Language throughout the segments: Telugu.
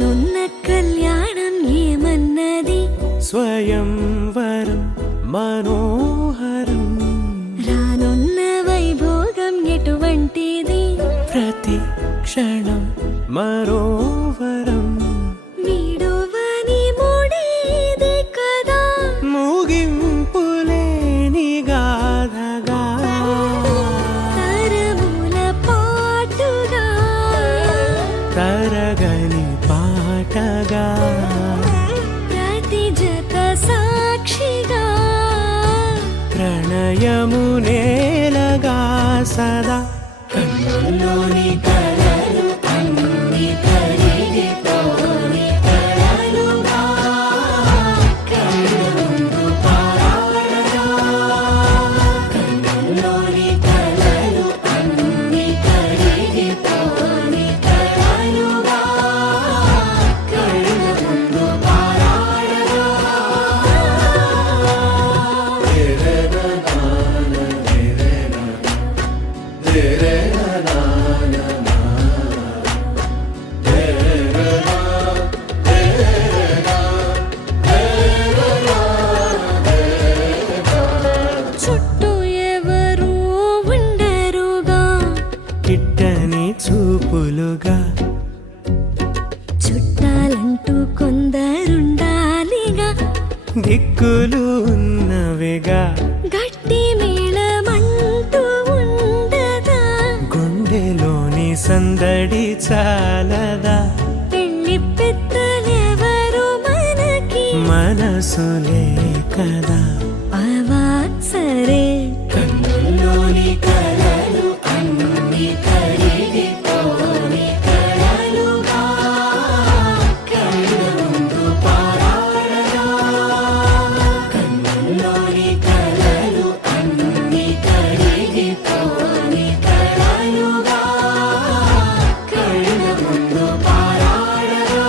రానున్న కళ్యాణం ఏమన్నది స్వయంవరం మనోహరం రానున్న వైభోగం ఎటువంటిది ప్రతి క్షణం మరోవరం వీడువని మూడేది కదా ముగింపులేని గాథగా తరముల పాటుగా తరగని పాటగా ప్రతి జత సాక్షిగా ప్రణయము నేలగా సదా కన్నుల్లోని కలలు అన్ని కరిగిపోని కలలుగా కళ్ళ ముందు పారాడగా కన్నుల్లోని కలలు అన్ని కరిగిపోని కలలుగా కళ్ళ ముందు పారాడగా చుట్టూ ఎవరు ఉండరుగా కిట్టని చూపులుగా చుట్టాలంటూ కొందరుండాలిగా దిక్కులు ఉన్నవిగా గట్టి మేళమంటూ ఉండదా గుండెలోని సందడి చాలదా పెళ్లి పెద్దలెవరు మనకి మనసులే కదా అవా సరే కన్నుల్లోని కలలు అన్ని కరిగిపోని కలలుగా కళ్ళ ముందు పారాడగా కన్నుల్లోని కలలు అన్ని కరిగిపోని కలలుగా కళ్ళ ముందు పారాడగా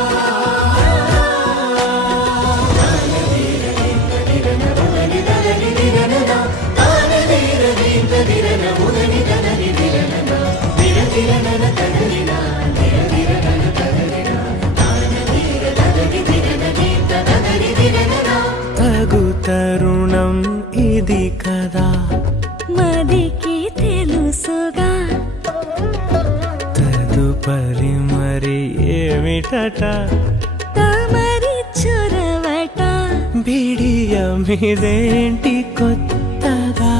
తగు తరుణం ఇది కదా మదికి తెలుసుగా తదుపరి మరి ఏమిటట తమరి చొరవట బిడియమిదేంటి కొత్తగా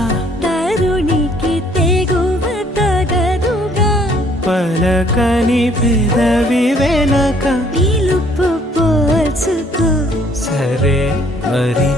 తరుణికి తెగువ తగదుగా పలకని పెదవి వెనక పిలుపు పోల్చుకో సరే మరి